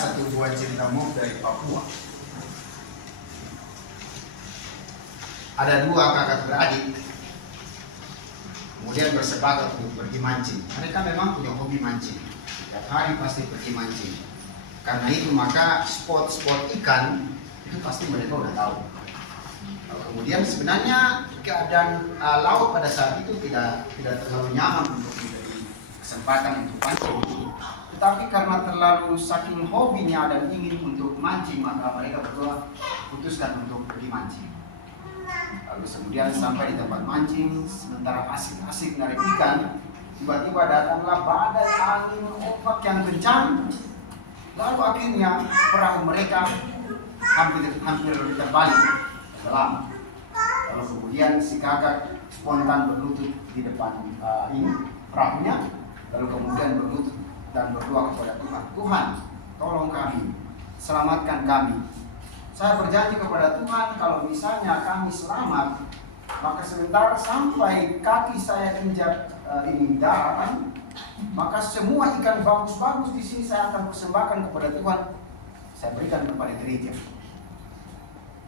satu buah cerita mob dari Papua. Ada dua kakak beradik, kemudian bersepakat untuk pergi mancing. Mereka memang punya hobi mancing, tiap hari pasti pergi mancing. Karena itu maka spot-spot ikan itu pasti mereka udah tahu. Kemudian sebenarnya keadaan laut pada saat itu tidak terlalu nyaman untuk menjadi kesempatan untuk mancing. Tetapi karena terlalu saking hobinya dan ingin untuk mancing, maka mereka berdua putuskan untuk pergi mancing. Lalu kemudian sampai di tempat mancing, sementara asik-asik narik ikan, tiba-tiba datanglah badai angin ombak yang kencang. Lalu akhirnya perahu mereka hampir terbalik ke dalam. Lalu kemudian si kakak spontan berlutut di depan perahunya, lalu kemudian berlutut dan berdoa kepada Tuhan, Tuhan, tolong kami, selamatkan kami. Saya berjanji kepada Tuhan, kalau misalnya kami selamat, maka sebentar sampai kaki saya injak daratan, maka semua ikan bagus-bagus di sini saya akan persembahkan kepada Tuhan. Saya berikan kepada gereja.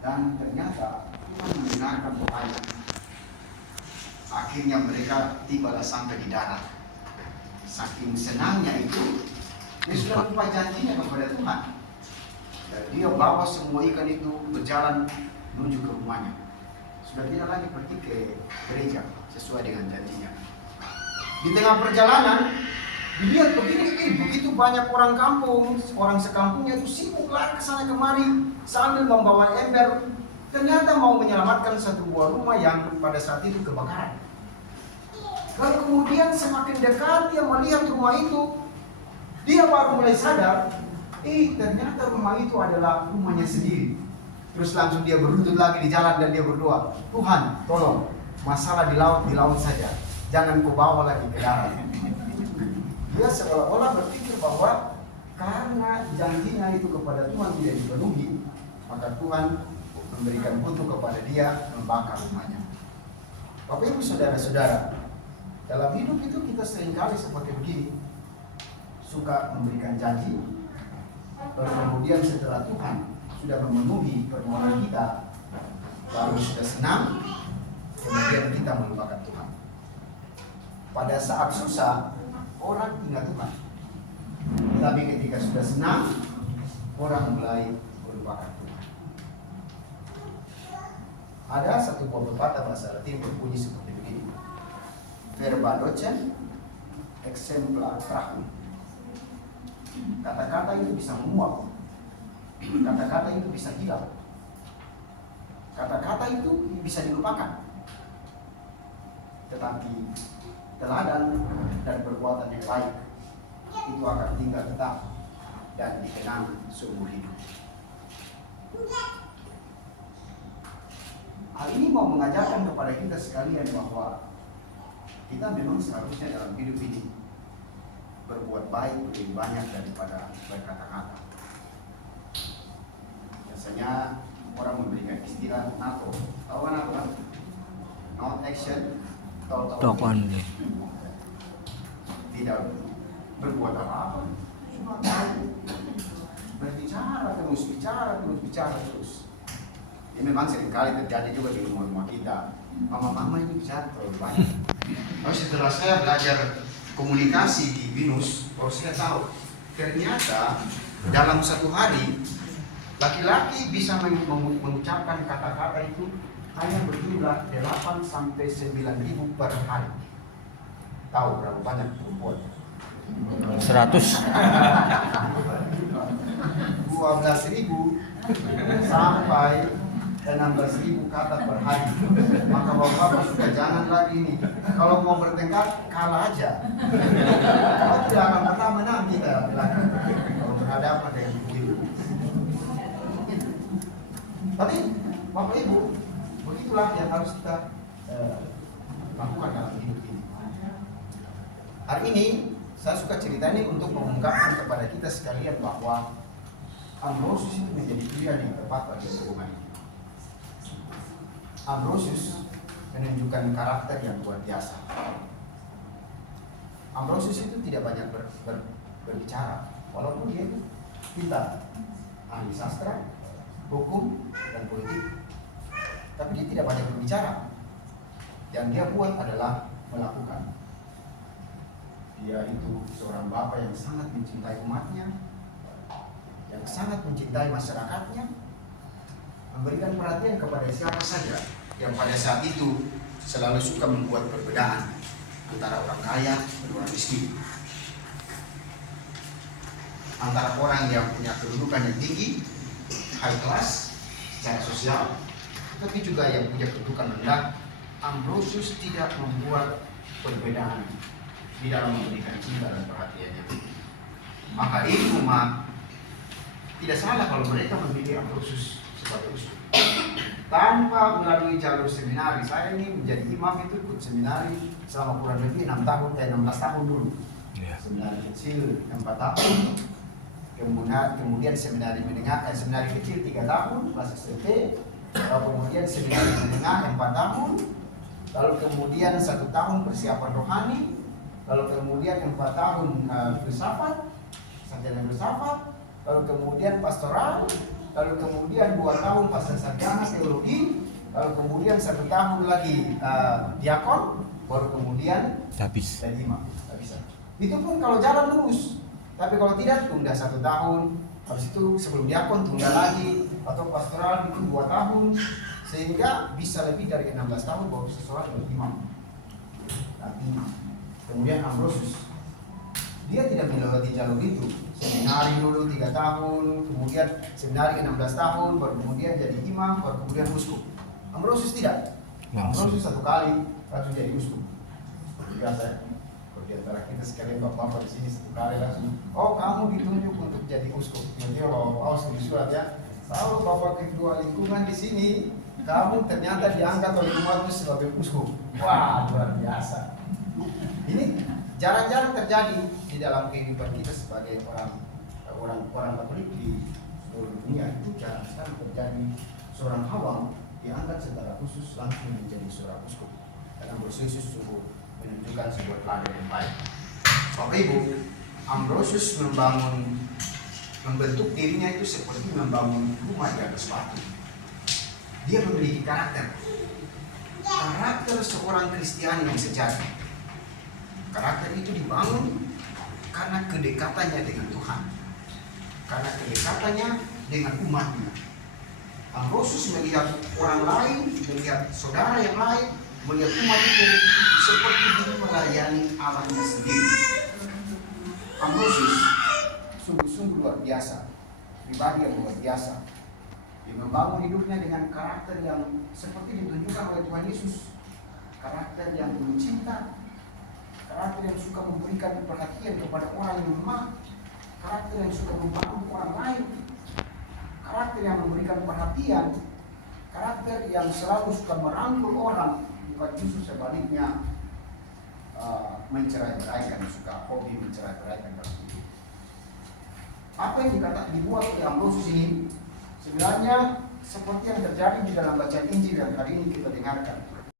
Dan ternyata Tuhan mendengarkan doanya. Akhirnya mereka tibalah sampai di darat. Saking senangnya itu, dia sudah lupa janjinya kepada Tuhan. Dan dia bawa semua ikan itu berjalan menuju ke rumahnya. Sudah tidak lagi pergi ke gereja sesuai dengan janjinya. Di tengah perjalanan, dilihat begini, begitu banyak orang kampung, orang sekampungnya itu sibuk lari ke sana kemari sambil membawa ember. Ternyata mau menyelamatkan satu buah rumah yang pada saat itu kebakaran. Lalu kemudian semakin dekat dia melihat rumah itu, dia baru mulai sadar, ternyata rumah itu adalah rumahnya sendiri. Terus langsung dia berlutut lagi di jalan dan dia berdoa, Tuhan tolong, masalah di laut saja, jangan kau bawa lagi ke darat. Dia seolah-olah berpikir bahwa karena janjinya itu kepada Tuhan tidak dipenuhi, maka Tuhan memberikan kutuk kepada dia membakar rumahnya. Bapak Ibu saudara-saudara, dalam hidup itu kita seringkali seperti begini, suka memberikan janji, lalu kemudian setelah Tuhan sudah memenuhi permohonan kita, lalu sudah senang, kemudian kita melupakan Tuhan. Pada saat susah, orang ingat Tuhan. Tapi ketika sudah senang, orang mulai melupakan Tuhan. Ada satu buah pepatah bahasa Latin berbunyi seperti begini. Verba docem, exempla trahum. Kata-kata itu bisa menguap. Kata-kata itu bisa hilang. Kata-kata itu bisa dilupakan. Tetapi teladan dan perbuatan yang baik itu akan tinggal tetap dan dikenang seumur hidup. Hal ini mau mengajarkan kepada kita sekalian bahwa kita memang seharusnya dalam hidup ini berbuat baik lebih banyak daripada berkata-kata. Biasanya orang memberikan istilah NATO. Tahu kan NATO kan? Not action, talk only. Tidak berbuat apa-apa, cuma berbicara terus. Ini memang seringkali terjadi juga di rumah-rumah kita. Mama-mama itu bicara terlalu banyak. Lalu setelah saya belajar komunikasi di BINUS, baru saya tahu ternyata dalam satu hari laki-laki bisa mengucapkan kata-kata itu hanya berjumlah 8 sampai 9.000 per hari. Tahu berapa banyak perempuan? 100. 12.000 sampai 16.000 kata per hari. Maka bapak sudah jangan lagi ini. Kalau mau bertengkar, kalah aja. Kalau tidak akan pernah menang kita bilang. Kalau berhadapan dengan ibu. Tapi Bapak Ibu, begitulah yang harus kita lakukan dalam hidup ini. Hari ini saya suka cerita ini untuk mengungkapkan kepada kita sekalian bahwa Ambrosius itu menjadi pilihan yang tepat bagi hubungan ini. Ambrosius menunjukkan karakter yang luar biasa. Ambrosius itu tidak banyak berbicara, walaupun dia pintar, ahli sastra, hukum, dan politik. Tapi dia tidak banyak berbicara. Yang dia buat adalah melakukan. Dia itu seorang bapak yang sangat mencintai umatnya, yang sangat mencintai masyarakatnya, memberikan perhatian kepada siapa saja yang pada saat itu selalu suka membuat perbedaan antara orang kaya dan orang miskin, antara orang yang punya kedudukan yang tinggi, high class secara sosial, tapi juga yang punya kedudukan rendah. Ambrosius tidak membuat perbedaan di dalam memberikan cinta dan perhatiannya. Maka ini umat tidak salah kalau mereka memilih Ambrosius sebagai uskup tanpa melalui jalur seminari. Saya ini menjadi imam itu ikut seminari selama kurang lebih 16 tahun dulu. Seminari kecil 4 tahun, kemudian seminari menengah, seminari kecil 3 tahun kelas SMP, lalu kemudian seminari menengah 4 tahun, lalu kemudian 1 tahun persiapan rohani, lalu kemudian 4 tahun filsafat, sarjana filsafat, lalu kemudian pastoral, lalu kemudian 2 tahun pasca sarjana teologi, lalu kemudian 1 tahun lagi diakon, baru kemudian Habis. jadi imam. Tak bisa. Itu pun kalau jalan lurus. Tapi kalau tidak, tunda 1 tahun, habis itu sebelum diakon tunda lagi, atau pastoral itu 2 tahun, sehingga bisa lebih dari 16 tahun baru seseorang jadi imam. Kemudian Ambrosius, dia tidak melewati jalur itu. Seminari dulu 3 tahun, kemudian seminari 16 tahun, baru kemudian jadi imam, baru kemudian uskup. Ambrosius tidak. Ambrosius 1 kali langsung jadi uskup. Biasa ya. Kalau di antara kita sekalian bapak-bapak di sini 1 kali langsung, oh kamu ditunjuk untuk jadi uskup. Dia bawa tulis surat ya. Tahu bapak ketua lingkungan di sini, kamu ternyata diangkat oleh umatmu sebagai uskup. Wah, luar biasa. Ini jarang-jarang terjadi di dalam kehidupan kita sebagai orang Katolik di seluruh dunia. Itu jarang sekali terjadi seorang awam diangkat secara khusus langsung menjadi seorang uskup. Dan Ambrosius sungguh menunjukkan sebuah teladan yang baik. Bapak Ibu, Ambrosius membentuk dirinya itu seperti membangun rumah di atas batu. Dia memiliki karakter seorang Kristiani yang sejati. Karakter itu dibangun karena kedekatannya dengan Tuhan, karena kedekatannya dengan umatnya. Ambrosius melihat orang lain, melihat saudara yang lain, melihat umat itu seperti dia melayani Allahnya sendiri. Ambrosius sungguh-sungguh luar biasa, pribadi yang luar biasa. Dia membangun hidupnya dengan karakter yang seperti ditunjukkan oleh Tuhan Yesus, karakter yang penuh cinta, karakter yang suka memberikan perhatian kepada orang yang lemah, karakter yang suka membantu orang lain, karakter yang memberikan perhatian, karakter yang selalu suka merangkul orang, bukan justru sebaliknya mencerai-beraikan, suka hobi mencerai-beraikan dalam hidup. Apa yang dibuat oleh Ambrosius ini sebenarnya seperti yang terjadi di dalam bacaan Injil yang hari ini kita dengarkan.